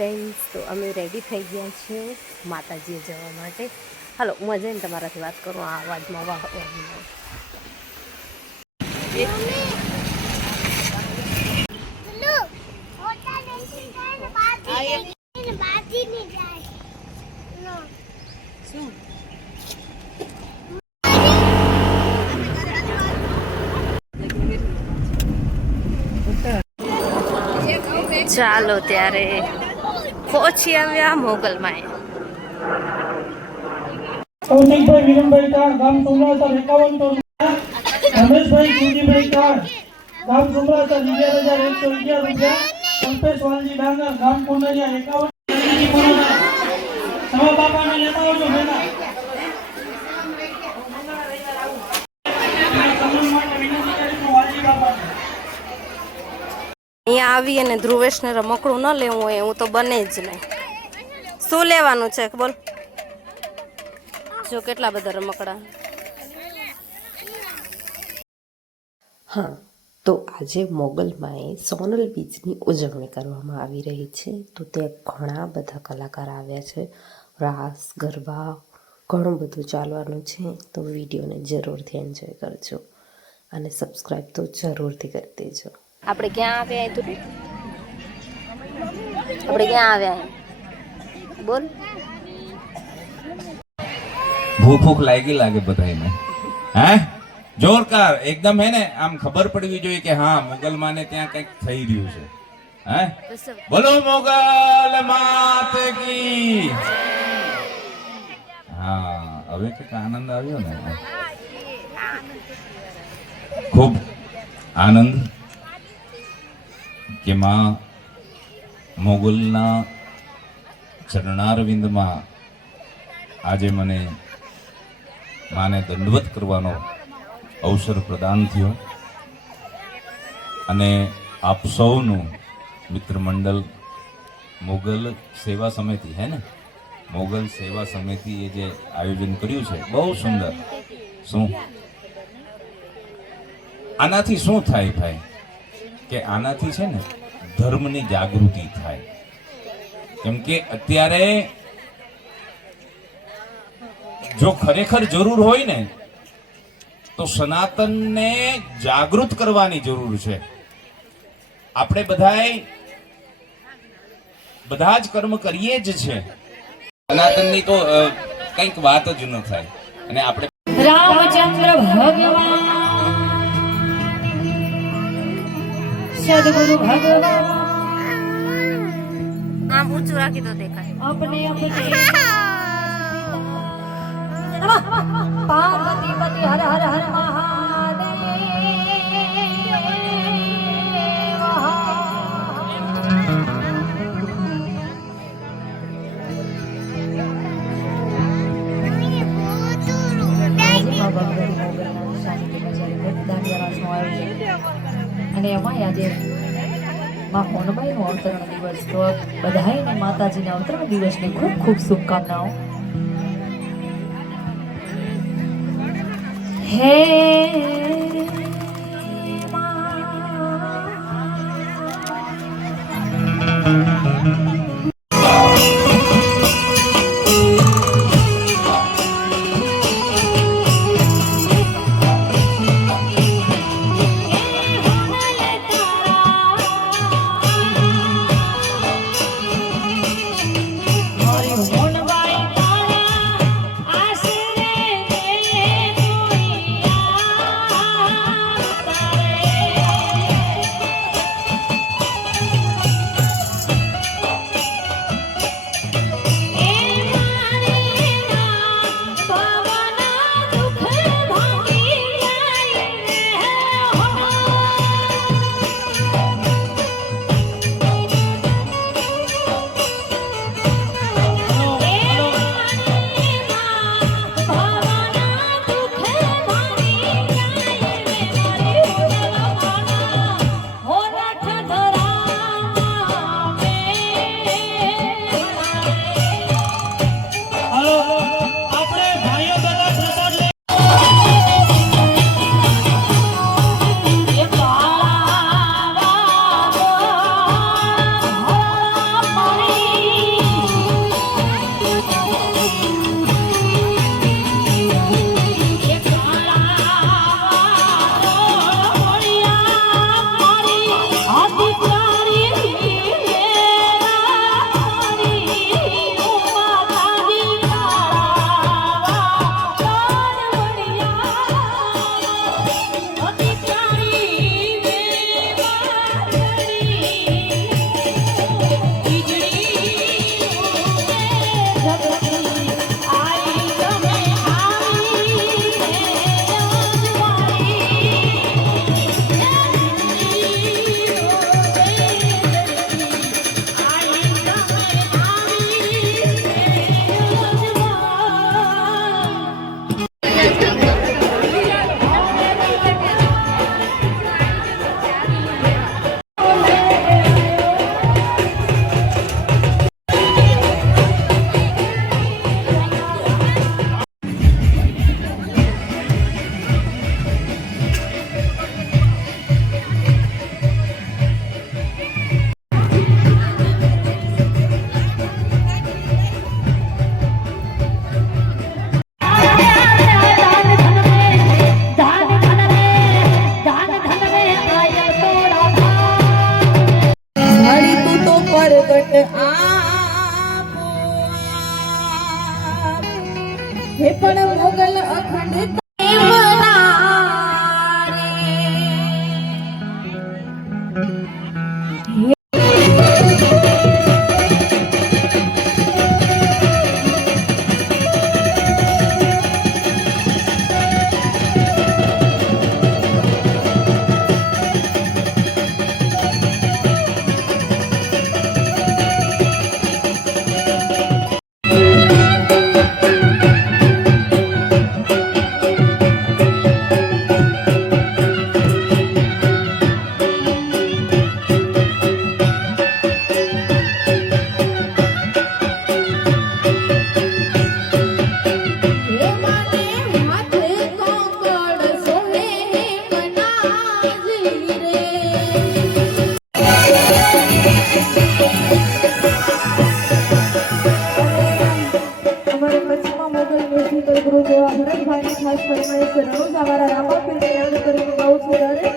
Friends, તો અમે ready થઈ ગયા છીએ માતાજીએ જવા માટે. હાલો, હું જઈને તમારાથી વાત કરું આ અવાજમાં. વાહ ચાલો ત્યારે પહોંચી આવ્યા મોગલમાં. કૌશિકભાઈ વિરમભાઈ કાર ગામ સુમરાસર 51 રમેશભાઈ કુજીભાઈ કાર ગામ સુમરાસર 11,111 રૂપિયા. કલ્પેશ વાલજી ડાંગર ગામ કુંડરિયા 51 સવા બાપાને લેતા આવજો બેટા. અહીંયા આવી અને ધ્રુવેશને રમકડું ન લેવું હોય એવું તો બને જ નહીં. શું લેવાનું છે બોલ? જો કેટલા બધા રમકડા. હા, તો આજે મોગલમાંએ સોનલ બીચની ઉજવણી કરવામાં આવી રહી છે. તો ત્યાં ઘણા બધા કલાકાર આવ્યા છે. રાસ ગરબા ઘણું બધું ચાલવાનું છે. તો વિડીયોને જરૂરથી એન્જોય કરજો અને સબસ્ક્રાઈબ તો જરૂરથી કરી દેજો. આપણે ક્યાં આવ્યા તું? આપણે ક્યાં આવ્યા બોલ? ભૂખ લાગે બધાને. હે જોરદાર એકદમ હે ને, આમ ખબર પડવી જોઈએ કે હા મોગલમાને ત્યાં કંઈક થઈ રહ્યું છે. હે બોલો મોગલ માત કી. હા, હવે કંઈક આનંદ આવ્યો ને, ખૂબ આનંદ કે માં મોગલના ચરણારવિંદમાં આજે મને માને દંડવત કરવાનો અવસર પ્રદાન થયો. અને આપ સૌનું મિત્ર મંડળ મોગલ સેવા સમિતિ હે ને, મોગલ સેવા સમિતિએ જે આયોજન કર્યું છે બહુ સુંદર. શું આનાથી શું થાય ભાઈ કે આનાથી છે ને ધર્મની જાગૃતિ થાય. કેમ કે અત્યારે જો ખરેખર જરૂર હોય ને તો સનાતનને જાગૃત કરવાની જરૂર છે. આપણે બધા જ કર્મ કરીએ જ છે, સનાતનની તો કંઈક વાત જ ન થાય. અને આપણે રામચંદ્ર ભગવાન સદગુરુ ભગવાન આમ ઊંચું રાખી તો દેખાય. अपने अपने पार्वती पति हर हर हर महादेव. અને એમાં આજે માં હોનબાઈનો અવતરણ દિવસ, તો બધાને માતાજીના અવતરણ દિવસની ખૂબ ખૂબ શુભકામનાઓ. હે હે પણ મોગલ અખંડ ખાસ ફરમાઈશ રણુજ અમારા રામાપીરને યાદ કરીને ગાઉં છું ત્યારે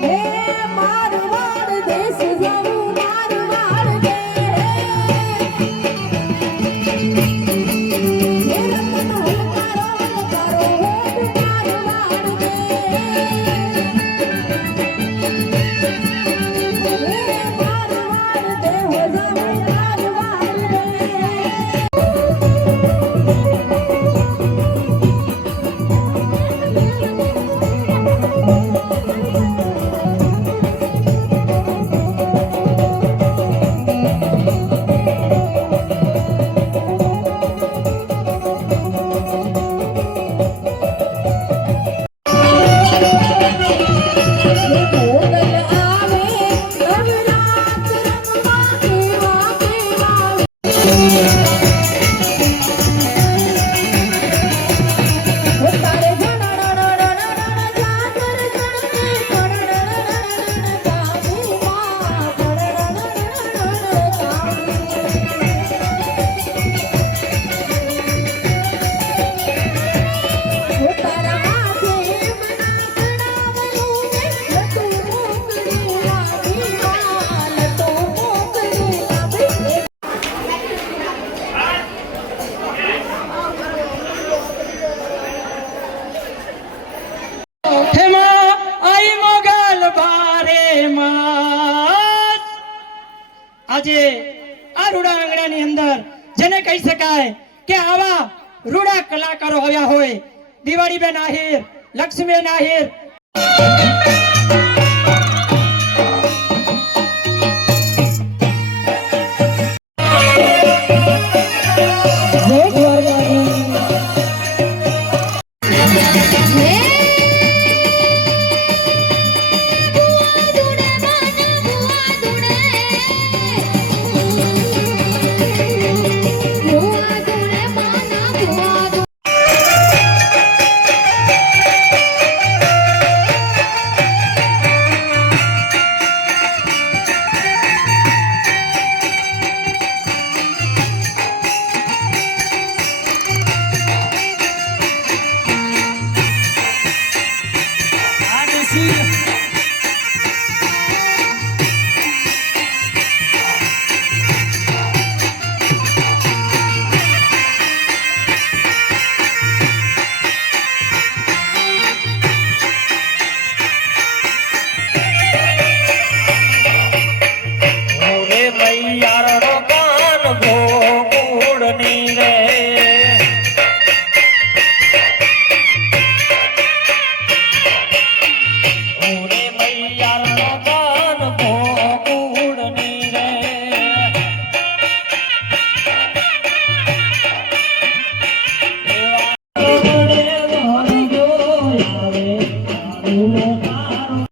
હે મારવાડ દેશ જાઉં મારવાડ દે હે રમન હુંકારો તારો હે મારવાડ દે હે મારવાડ દે હો જાઉં મારવાડ દે આજે આ રૂડા આંગણાની અંદર જેને કહી શકાય કે આવા રૂડા કલાકારો આવ્યા હોય દિવાળીબેન આહિર, લક્ષ્મીબેન આહિર